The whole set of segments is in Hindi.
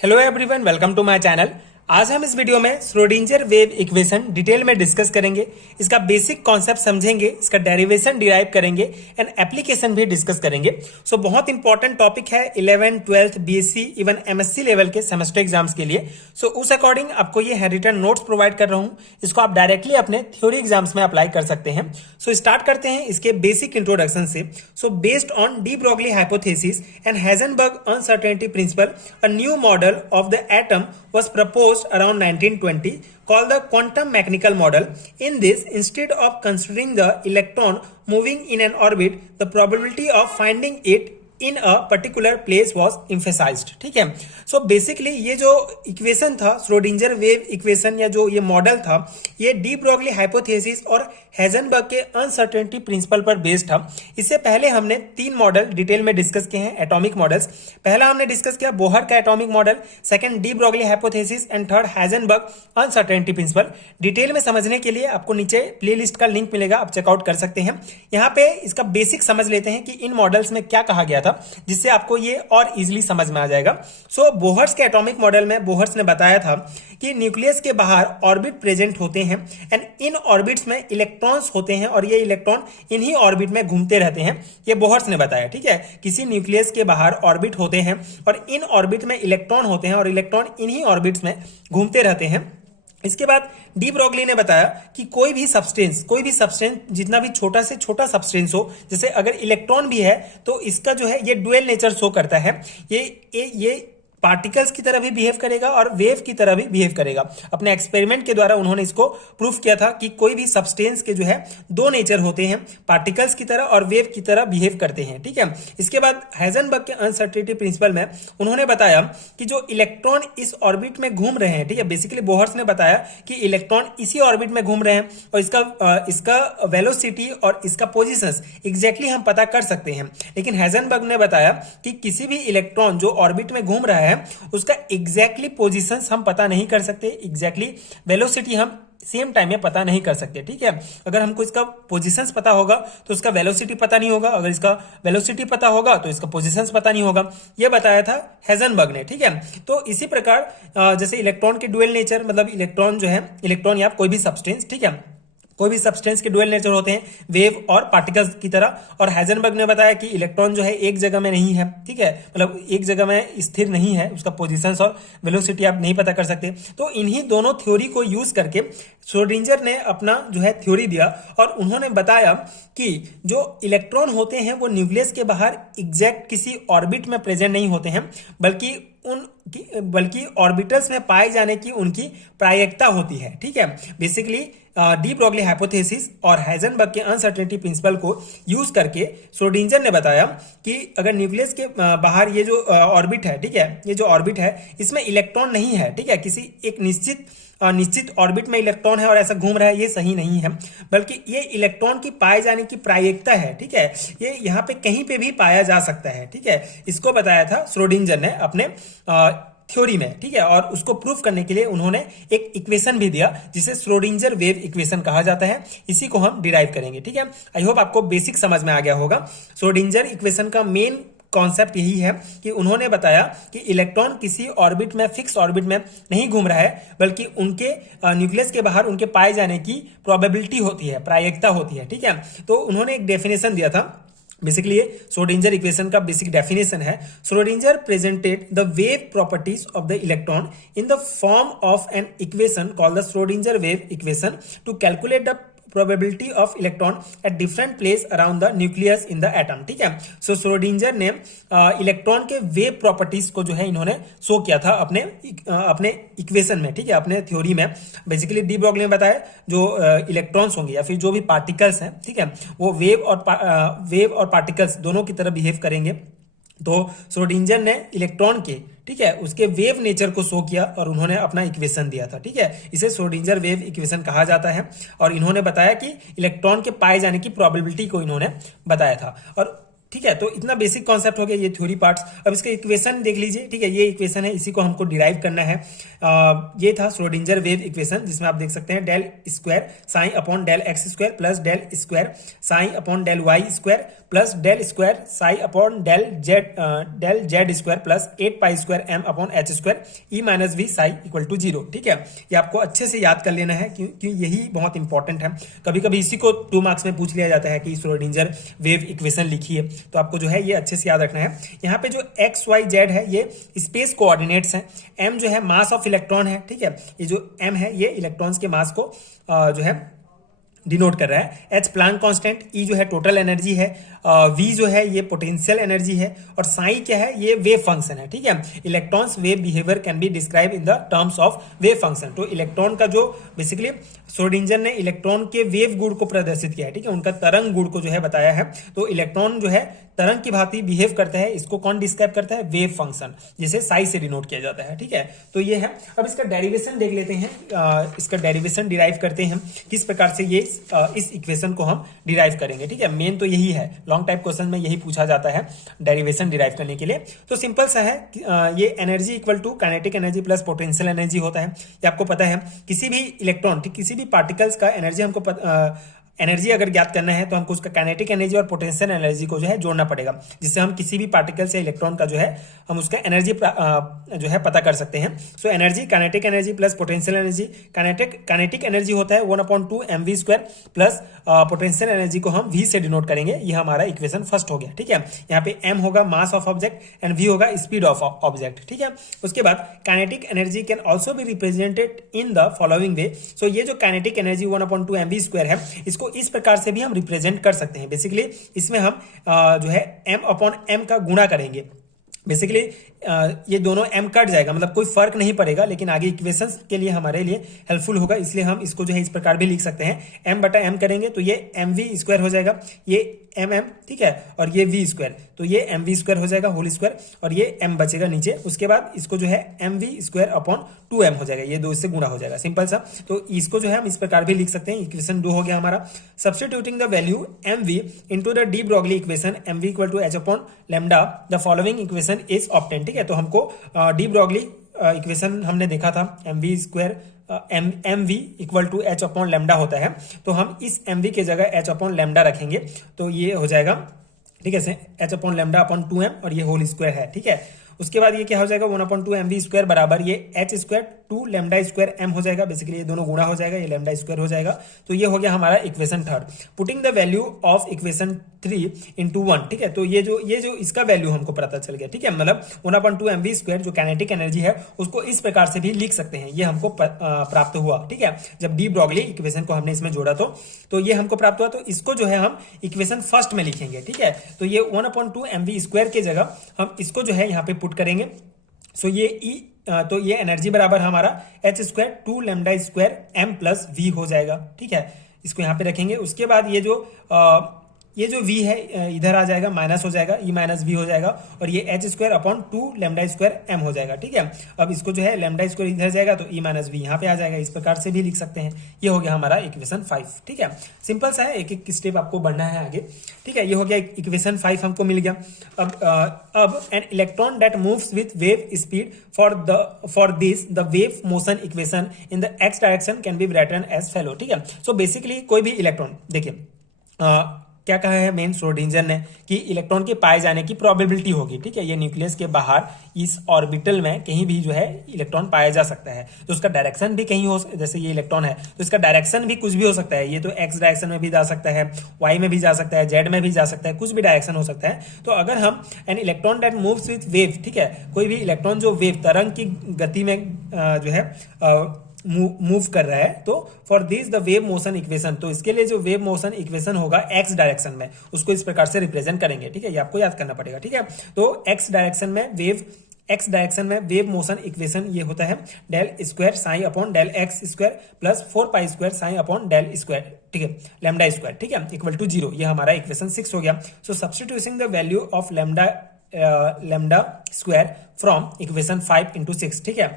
Hello everyone, welcome to my channel. आज हम इस वीडियो में श्रोडिंजर वेव इक्वेशन डिटेल में डिस्कस करेंगे। इसका बेसिक कॉन्सेप्ट समझेंगे, इसका डेरिवेशन डिराइव करेंगे एंड एप्लीकेशन भी डिस्कस करेंगे। सो बहुत इंपॉर्टेंट टॉपिक है 11th 12th BSc even MSc level के सेमेस्टर एग्जाम्स के लिए। सो उस अकॉर्डिंग आपको ये हैंडरिटन नोट्स प्रोवाइड कर रहा हूँ। इसको आप डायरेक्टली अपने थ्योरी एग्जाम्स में अप्लाई कर सकते हैं। सो स्टार्ट करते हैं इसके बेसिक इंट्रोडक्शन से। So based on de Broglie hypothesis and Heisenberg uncertainty principle, a new model of the atom was proposed around 1920 called the quantum mechanical model. In this, instead of considering the electron moving in an orbit, the probability of finding it in a particular place was emphasised. ठीक है। सो बेसिकली ये जो इक्वेशन था, श्रोडिंजर वेव इक्वेशन या जो ये मॉडल था, ये डी ब्रोगली हाइपोथेसिस और हाइजेनबर्ग के अनसर्टेनिटी प्रिंसिपल पर बेस्ड था। इससे पहले हमने तीन मॉडल डिटेल में डिस्कस किए हैं, एटॉमिक मॉडल्स। पहला हमने डिस्कस किया बोहर का atomic model, second de Broglie hypothesis and third Heisenberg uncertainty principle. Detail में समझने के लिए आपको नीचे प्लेलिस्ट का लिंक मिलेगा, आप चेकआउट कर सकते हैं। यहाँ पे इसका बेसिक समझ लेते हैं कि इन मॉडल्स में क्या कहा गया था, जिससे आपको ये और इजीली समझ में आ जाएगा। सो बोहर्स के एटॉमिक मॉडल में बोहर्स ने बताया था कि न्यूक्लियस के बाहर ऑर्बिट प्रेजेंट होते हैं एंड इन ऑर्बिट्स में इलेक्ट्रॉन्स होते हैं और ये इलेक्ट्रॉन इन्हीं ऑर्बिट में घूमते रहते हैं। ये बोहर्स ने बताया। ठीक है, किसी न्यूक्लियस के बाहर ऑर्बिट होते हैं और इन ऑर्बिट में इलेक्ट्रॉन होते हैं और इलेक्ट्रॉन इन्हीं ऑर्बिट्स में घूमते रहते हैं। इसके बाद डी ब्रोगली ने बताया कि कोई भी सब्सटेंस जितना भी छोटा से छोटा सब्सटेंस हो, जैसे अगर इलेक्ट्रॉन भी है तो इसका जो है ये डुअल नेचर शो करता है। ये पार्टिकल्स की तरह भी बिहेव करेगा और वेव की तरह भी बिहेव करेगा। अपने एक्सपेरिमेंट के द्वारा उन्होंने इसको प्रूफ किया था कि कोई भी सब्सटेंस के जो है दो नेचर होते हैं, पार्टिकल्स की तरह और वेव की तरह बिहेव करते हैं। ठीक है। इसके बाद हाइजेनबर्ग के अनसर्टेनिटी प्रिंसिपल में उन्होंने बताया कि जो इलेक्ट्रॉन इस ऑर्बिट में घूम रहे हैं, ठीक है, बेसिकली बोहर्स ने बताया कि इलेक्ट्रॉन इसी ऑर्बिट में घूम रहे हैं और इसका वेलोसिटी और इसका पोजिशन एग्जैक्टली हम पता कर सकते हैं। लेकिन हाइजेनबर्ग ने बताया कि किसी भी इलेक्ट्रॉन जो ऑर्बिट में घूम रहा है उसका एग्जैक्टली पोजीशंस हम पता नहीं कर सकते, एग्जैक्टली वेलोसिटी हम सेम टाइम में पता नहीं कर सकते। ठीक है। अगर हमको इसका पोजीशंस पता होगा तो उसका वेलोसिटी पता नहीं होगा, अगर इसका वेलोसिटी पता होगा तो इसका पोजीशंस पता नहीं होगा। यह बताया था हाइजेनबर्ग ने। ठीक है। तो इसी प्रकार जैसे इलेक्ट्रॉन के डुअल नेचर, मतलब इलेक्ट्रॉन जो है, इलेक्ट्रॉन या कोई भी सब्सटेंस, ठीक है, कोई भी सब्सटेंस के डुअल नेचर होते हैं वेव और पार्टिकल्स की तरह। और हाइजेनबर्ग ने बताया कि इलेक्ट्रॉन जो है एक जगह में नहीं है। ठीक है, मतलब एक जगह में स्थिर नहीं है, उसका पोजीशंस और वेलोसिटी आप नहीं पता कर सकते। तो इन्हीं दोनों थ्योरी को यूज करके श्रोडिंजर ने अपना जो है थ्योरी दिया और उन्होंने बताया कि जो इलेक्ट्रॉन होते हैं वो न्यूक्लियस के बाहर एग्जैक्ट किसी ऑर्बिट में प्रेजेंट नहीं होते हैं, बल्कि ऑर्बिटल्स में पाए जाने की उनकी प्रायिकता होती है। ठीक है। बेसिकली डी ब्रोगली हाइपोथेसिस और हाइजेनबर्ग के अनसर्टेनिटी प्रिंसिपल को यूज करके श्रोडिंजर ने बताया कि अगर न्यूक्लियस के बाहर ये जो ऑर्बिट है, ठीक है, ये जो ऑर्बिट है इसमें इलेक्ट्रॉन नहीं है, ठीक है, किसी एक निश्चित ऑर्बिट में इलेक्ट्रॉन है और ऐसा घूम रहा है, ये सही नहीं है, बल्कि ये इलेक्ट्रॉन की पाए जाने की प्रायिकता है। ठीक है, ये यहाँ पे कहीं पे भी पाया जा सकता है। ठीक है, इसको बताया था श्रोडिंजर ने अपने थ्योरी में। ठीक है, और उसको प्रूफ करने के लिए उन्होंने एक इक्वेशन भी दिया जिसे श्रोडिंजर वेव इक्वेशन कहा जाता है। इसी को हम डिराइव करेंगे। ठीक है, आई होप आपको बेसिक समझ में आ गया होगा। श्रोडिंजर इक्वेशन का मेन कॉन्सेप्ट यही है कि उन्होंने बताया कि इलेक्ट्रॉन किसी ऑर्बिट में, फिक्स ऑर्बिट में नहीं घूम रहा है, बल्कि उनके न्यूक्लियस के बाहर उनके पाए जाने की प्रोबेबिलिटी होती है, प्रायिकता होती है। ठीक है, तो उन्होंने एक डेफिनेशन दिया था। बेसिकली ये श्रोडिंजर इक्वेशन का बेसिक डेफिनेशन है। Schrödinger presented the wave properties of the electron in the form of an equation called the Schrödinger wave equation two calculate the probability of electron at different place around the nucleus in the atom। ठीक है। सो श्रोडिंजर ने इलेक्ट्रॉन के वेव प्रॉपर्टीज को जो है इन्होंने शो किया था अपने इक्वेशन में। ठीक है, अपने थ्योरी में। बेसिकली डी ब्रोगली ने बताया जो इलेक्ट्रॉन्स होंगे या फिर जो भी पार्टिकल्स हैं, ठीक है, वो वेव और पार्टिकल्स दोनों की तरह बिहेव करेंगे। तो श्रोडिंजर ने इलेक्ट्रॉन के, ठीक है, उसके वेव नेचर को शो किया और उन्होंने अपना इक्वेशन दिया था। ठीक है, इसे श्रोडिंजर वेव इक्वेशन कहा जाता है। और इन्होंने बताया कि इलेक्ट्रॉन के पाए जाने की प्रोबेबिलिटी को इन्होंने बताया था। और ठीक है, तो इतना बेसिक कॉन्सेप्ट हो गया ये थ्योरी पार्ट्स। अब इसका इक्वेशन देख लीजिए, ठीक है, ये इक्वेशन है, इसी को हमको डिराइव करना है। ये था श्रोडिंजर वेव इक्वेशन, जिसमें आप देख सकते हैं del square psi upon del x square plus del square psi upon del y square plus del square psi upon del z square plus 8 pi square m upon h square E minus V psi equal to 0। ठीक है, ये आपको अच्छे से याद कर लेना है, क्योंकि यही बहुत इंपॉर्टेंट है। कभी कभी इसी को 2 मार्क्स में पूछ लिया जाता है कि श्रोडिंजर वेव इक्वेशन लिखिए, तो आपको जो है ये अच्छे से याद रखना है। यहाँ पे जो एक्स वाई जेड है ये स्पेस कोऑर्डिनेट्स हैं, एम जो है मास ऑफ इलेक्ट्रॉन है, ठीक है, ये जो एम है ये इलेक्ट्रॉन्स के मास को जो है डिनोट कर रहा है। एच प्लांक कांस्टेंट, ई जो है टोटल एनर्जी है, वी जो है ये पोटेंशियल एनर्जी है, और साई क्या है, ये वेव फंक्शन है। ठीक है, electrons wave behaviour can be describe in the terms of wave function. तो इलेक्ट्रॉन का जो बेसिकली श्रोडिंजर ने इलेक्ट्रॉन के वेव गुण को प्रदर्शित किया है, ठीक है, उनका तरंग गुण को जो है बताया है। तो इलेक्ट्रॉन जो है तरंग की भांति बिहेव करता है, इसको कौन डिस्क्राइब करता है, वेव फंक्शन, जिसे साई से डिनोट किया जाता है। ठीक है, तो ये है। अब इसका डेरिवेशन देख लेते हैं, इसका डेरिवेशन डिराइव करते हैं किस प्रकार से, ये इस इक्वेशन को हम डिराइव करेंगे। ठीक है, मेन तो यही है, लॉन्ग टाइप क्वेश्चन में यही पूछा जाता है डेरिवेशन डिराइव करने के लिए। तो सिंपल सा है, ये energy equal to kinetic energy plus potential energy होता है। ये आपको पता है, किसी भी इलेक्ट्रॉन, किसी भी पार्टिकल्स का एनर्जी हमको एनर्जी अगर ज्ञात करना है तो हमको उसका काइनेटिक एनर्जी और पोटेंशियल एनर्जी को जो है जोड़ना पड़ेगा, जिससे हम किसी भी पार्टिकल से इलेक्ट्रॉन का जो है हम उसका एनर्जी जो है पता कर सकते हैं। So energy kinetic energy plus potential energy, kinetic energy होता है 1/2 mv square plus potential energy को हम v से डिनोट करेंगे। ये हमारा इक्वेशन फर्स्ट हो गया। ठीक है, यहाँ पे m होगा mass of object and v होगा स्पीड ऑफ ऑब्जेक्ट। ठीक है, उसके बाद kinetic energy can also be represented in the following way. So ये जो काइनेटिक एनर्जी 1/2 mv स्क्वायर है, इसको इस प्रकार से भी हम रिप्रेजेंट कर सकते हैं। बेसिकली इसमें हम जो है m/m का गुणा करेंगे। बेसिकली ये दोनों m कट जाएगा, मतलब कोई फर्क नहीं पड़ेगा, लेकिन आगे इक्वेशंस के लिए हमारे लिए हेल्पफुल होगा, इसलिए हम इसको जो है इस प्रकार भी लिख सकते हैं। m/m करेंगे तो ये mv स्क्वायर हो जाएगा, ये mm, ठीक है, और ये v स्क्वायर, तो ये mv स्क्वायर हो जाएगा होल स्क्वायर, और ये m बचेगा नीचे। उसके बाद इसको जो है mv स्क्वायर अपॉन 2m हो जाएगा, ये 2 से गुणा हो जाएगा, सिंपल सा। तो इसको जो है हम इस प्रकार भी लिख सकते हैं। इक्वेशन 2 हो गया हमारा। Substituting the value mv into the de Broglie equation mv equal to h upon lambda, the following equation is obtained. ठीक है, तो हमको डी ब्रॉगली इक्वेशन हमने देखा था, mv square mv equal to h upon lambda होता है, तो हम इस mv के जगह h अपॉन लैम्डा रखेंगे, तो ये हो जाएगा, ठीक है, h upon lambda upon 2m, और ये होल स्क्वायर है। ठीक है, उसके बाद ये क्या हो जाएगा, 1/2 mv स्क्वायर बराबर ये h square 2 lambda square m हो जाएगा। बेसिकली ये दोनों गुणा हो जाएगा, ये लैम्डा स्क्वायर हो जाएगा। तो ये हो गया हमारा equation 3। Putting the value of equation 3 into 1, ठीक है, तो ये जो इसका वैल्यू हमको पता चल गया। ठीक है, मतलब 1/2 mv स्क्वायर जो काइनेटिक एनर्जी है उसको इस प्रकार से भी लिख सकते हैं, ये हमको प्राप्त हुआ। ठीक है, जब डी ब्रॉगली इक्वेशन को हमने इसमें जोड़ा तो ये हमको प्राप्त हुआ। तो इसको जो है हम इक्वेशन फर्स्ट में लिखेंगे। ठीक है, तो ये 1/2 mv स्क्वायर के जगह हम इसको जो है यहाँ पे पुट करेंगे। सो ये तो ये एनर्जी बराबर हमारा h square 2 lambda square m plus v हो जाएगा। ठीक है, इसको यहाँ पे रखेंगे। उसके बाद ये जो v है इधर आ जाएगा, माइनस हो जाएगा, e माइनस v हो जाएगा, और ये h square upon 2 lambda square m हो जाएगा। ठीक है, अब इसको जो है लैम्डा स्क्वायर इधर जाएगा तो e माइनस v यहाँ पे आ जाएगा, इस प्रकार से भी लिख सकते हैं। ये हो गया हमारा इक्वेशन 5। ठीक है, सिंपल सा है, एक एक स्टेप आपको बढ़ना है आगे। ठीक है, ये हो गया इक्वेशन 5 हमको मिल गया। अब an electron that moves with wave speed for this the wave motion equation in the x direction can be written as follow. ठीक है, सो बेसिकली कोई भी इलेक्ट्रॉन, देखिए क्या कहा है मेन श्रोडिंजर ने कि इलेक्ट्रॉन के पाए जाने की प्रोबेबिलिटी होगी। ठीक है, ये न्यूक्लियस के बाहर इस ऑर्बिटल में कहीं भी जो है इलेक्ट्रॉन पाया जा सकता है, तो उसका डायरेक्शन भी कहीं हो, जैसे ये इलेक्ट्रॉन है तो इसका डायरेक्शन भी कुछ भी हो सकता है। ये तो एक्स डायरेक्शन में भी जा सकता है, वाई में भी जा सकता है, जेड में भी जा सकता है, कुछ भी डायरेक्शन हो सकता है। तो अगर हम N electron that moves with wave, ठीक है, कोई भी इलेक्ट्रॉन जो वेव तरंग की गति में जो है मूव कर रहा है, तो for this the wave motion equation, तो इसके लिए जो वेव मोशन इक्वेशन होगा एक्स डायरेक्शन में, उसको इस प्रकार से रिप्रेजेंट करेंगे। ठीक है, ये आपको याद करना पड़ेगा। ठीक है, तो एक्स डायरेक्शन में वेव मोशन इक्वेशन ये होता है del square psi upon del x square plus 4 pi square psi upon del square, ठीक है, लैम्डा स्क्वायर, ठीक है, इक्वल टू 0। ये हमारा इक्वेशन 6 हो गया। So substituting the value of lambda square from equation 5 into 6, ठीक है,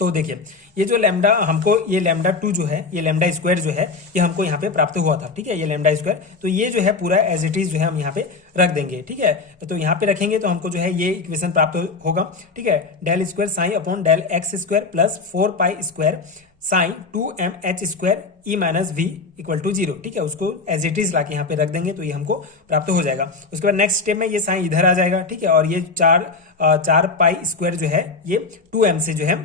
तो देखिए ये जो लैम्डा हमको, ये लैम्डा 2 जो है, ये लैम्डा स्क्वायर जो है, ये हमको यहाँ पे प्राप्त हुआ था। ठीक है, ये लैम्डा स्क्वायर, तो ये जो है पूरा एज इट इज जो है हम यहाँ पे रख देंगे। ठीक है, तो यहाँ पे रखेंगे तो हमको जो है ये इक्वेशन प्राप्त होगा। ठीक है, del square psi upon del x square plus 4 pi square psi 2mh square E minus V equal to 0। ठीक है, उसको एज इट इज लाके यहाँ पे रख देंगे तो ये हमको प्राप्त हो जाएगा। उसके बाद नेक्स्ट स्टेप में ये साइन इधर आ जाएगा। ठीक है, और ये 4 पाई स्क्वायर जो है ये 2m से जो है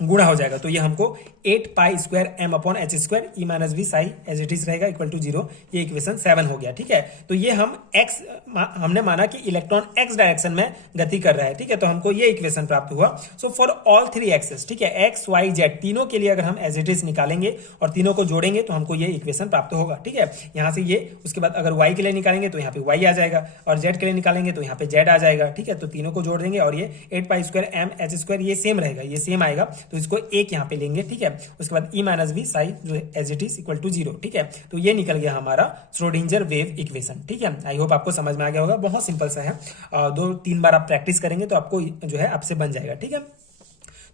गुणा हो जाएगा, तो ये हमको 8 pi square m upon h square E minus V psi as it is रहेगा इक्वल टू 0। ये इक्वेशन 7 हो गया। ठीक है, तो ये हम x, हमने माना कि इलेक्ट्रॉन x डायरेक्शन में गति कर रहा है। ठीक है, तो हमको ये इक्वेशन प्राप्त हुआ। सो फॉर ऑल 3 एक्सेस, ठीक है, x y z तीनों के लिए अगर हम एज इट इज निकालेंगे और तीनों को जोड़ेंगे तो हमको ये इक्वेशन प्राप्त होगा। ठीक है, यहाँ से ये, उसके बाद अगर y के लिए निकालेंगे तो यहाँ पे y आ जाएगा और z के लिए निकालेंगे तो यहाँ पे z आ जाएगा। ठीक है, तो तीनों को जोड़ देंगे और ये 8 pi square m h square ये सेम रहेगा, ये सेम आएगा, तो इसको एक यहाँ पे लेंगे। ठीक है, उसके बाद ई माइनस वी साई जो as it is equal to 0। ठीक है, तो ये निकल गया हमारा श्रोडिंजर वेव इक्वेशन। ठीक है, आई होप आपको समझ में आ गया होगा, बहुत सिंपल सा है, 2-3 बार आप प्रैक्टिस करेंगे तो आपको जो है आपसे बन जाएगा। ठीक है,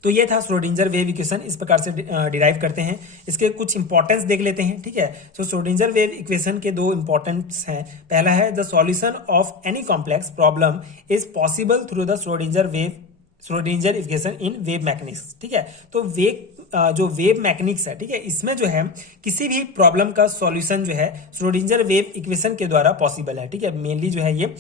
तो ये था श्रोडिंजर वेव इक्वेशन, इस प्रकार से डिराइव करते हैं। इसके कुछ इंपॉर्टेंस देख लेते हैं। ठीक है, सो श्रोडिंजर वेव इक्वेशन के 2 इंपॉर्टेंस हैं। पहला है the solution of any complex problem is possible through the Schrödinger equation in wave mechanics. ठीक है, तो जो वेव मैकेनिक्स है, ठीक है, इसमें जो है किसी भी प्रॉब्लम का सॉल्यूशन जो है श्रोडिंजर वेव इक्वेशन के द्वारा पॉसिबल है। ठीक है, मेनली जो है ये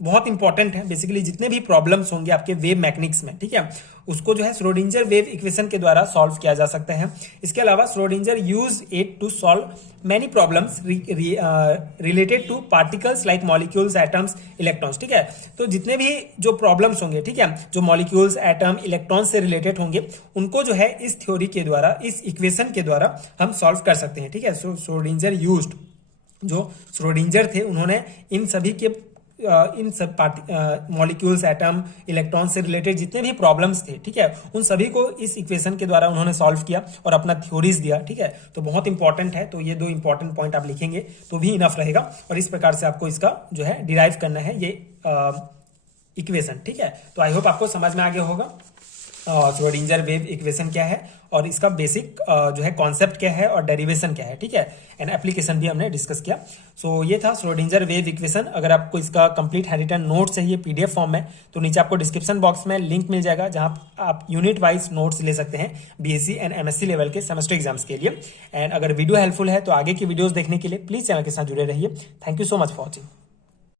बहुत इंपॉर्टेंट है। बेसिकली जितने भी प्रॉब्लम्स होंगे आपके वेव मैकेनिक्स में, ठीक है, उसको जो है श्रोडिंजर वेव इक्वेशन के द्वारा सॉल्व किया जा सकता है। इसके अलावा Schrodinger use it to solve many problems related to particles like molecules, atoms, electrons. ठीक है, तो जितने भी जो प्रॉब्लम्स होंगे, ठीक है, जो मॉलिक्यूल्स, एटम, इलेक्ट्रॉन से रिलेटेड होंगे, उनको जो है इस थ्योरी के द्वारा, इस इक्वेशन के द्वारा हम सॉल्व कर सकते हैं। ठीक है, सो श्रोडिंजर यूज्ड, जो श्रोडिंजर थे उन्होंने इन सभी के इन सब मॉलिक्यूल्स, एटम, इलेक्ट्रॉन से रिलेटेड जितने भी प्रॉब्लम्स थे, ठीक है, उन सभी को इस इक्वेशन के द्वारा उन्होंने सॉल्व किया और अपना थ्योरीज दिया। ठीक है, तो बहुत इंपॉर्टेंट है, तो ये 2 इंपॉर्टेंट पॉइंट आप लिखेंगे तो भी इनफ रहेगा। और इस प्रकार से आपको इसका जो है डिराइव करना है ये इक्वेशन। ठीक है, तो आई होप आपको समझ में आ गया होगा श्रोडिंजर वेव इक्वेशन क्या है और इसका बेसिक जो है कॉन्सेप्ट क्या है और डेरिवेशन क्या है। ठीक है, एंड एप्लीकेशन भी हमने डिस्कस किया। सो ये था श्रोडिंजर वेव इक्वेशन। अगर आपको इसका कंप्लीट हैंडरिटन नोट चाहिए पीडीएफ फॉर्म में, तो नीचे आपको डिस्क्रिप्शन बॉक्स में लिंक मिल जाएगा, जहां आप यूनिट वाइज नोट्स ले सकते हैं बीएससी एंड एमएससी लेवल के सेमेस्टर एग्जाम्स के लिए। एंड अगर वीडियो हेल्पफुल है तो आगे की वीडियोज देखने के लिए प्लीज चैनल के साथ जुड़े रहिए। Thank you so much for watching.